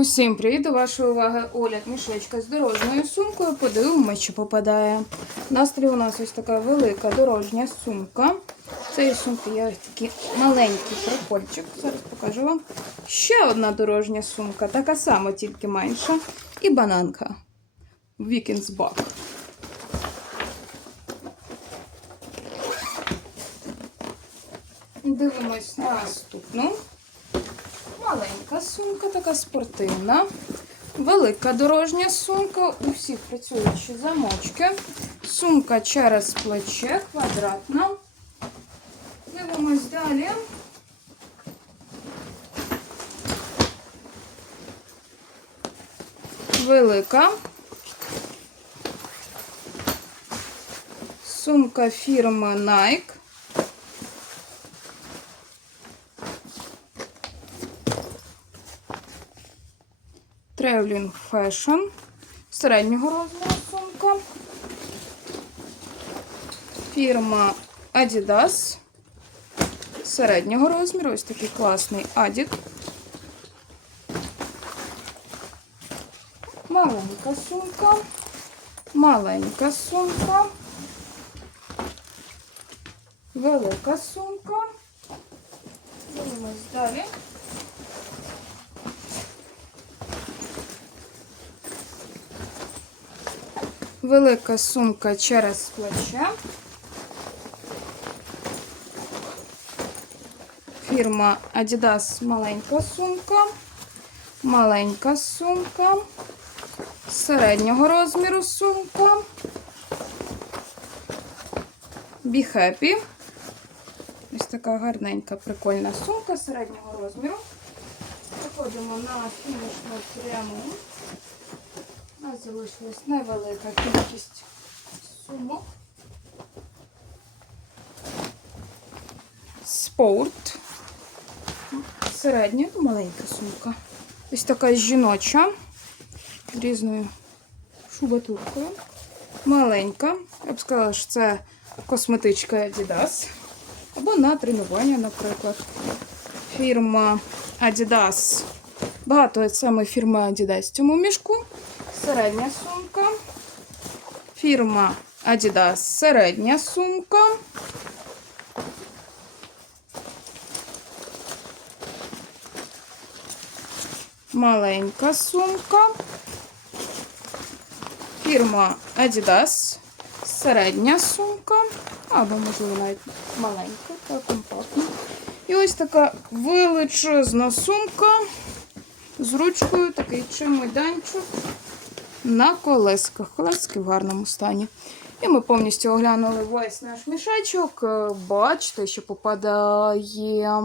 Усім привіт! До вашої уваги огляд мішечка з дорожньою сумкою. Подивимося, що попадає. На столі у нас ось така велика дорожня сумка. Цій сумці є такий маленький прикольчик. Зараз покажу вам. Ще одна дорожня сумка, така сама, тільки менша. І бананка. Вікінс Бак. Дивимось наступну. Маленька сумка, така спортивна. Велика дорожня сумка. У всіх працюючі замочки. Сумка через плече, квадратна. Дивимось далі. Велика. Сумка фірми Nike. Traveling Fashion середнього розміру сумка. Фірма Adidas середнього розміру. Ось такий класний Адік. Маленька сумка. Маленька сумка. Велика сумка. Дивимось далі. Велика сумка через плече. Фірма Adidas маленька сумка. Маленька сумка. Середнього розміру сумка. Be Happy. Ось така гарненька, прикольна сумка середнього розміру. Заходимо на фінішну пряму. Нас залишилась невелика кількість сумок. Спорт. Середня, ну, маленька сумка. Ось така жіноча з різною шубатуркою. Маленька. Я б сказала, що це косметичка Adidas. Або на тренування, наприклад. Фірма Adidas. Багато саме фірми Adidas в цьому мішку. Середня сумка. Фірма Adidas середня сумка. Маленька сумка. Фірма Adidas середня сумка. Або, можливо, навіть маленька та компактна. І ось така величезна сумка з ручкою, такий чемоданчик на колесках. Колески в гарному стані. І ми повністю оглянули весь наш мішечок. Е, Бачите, що попадає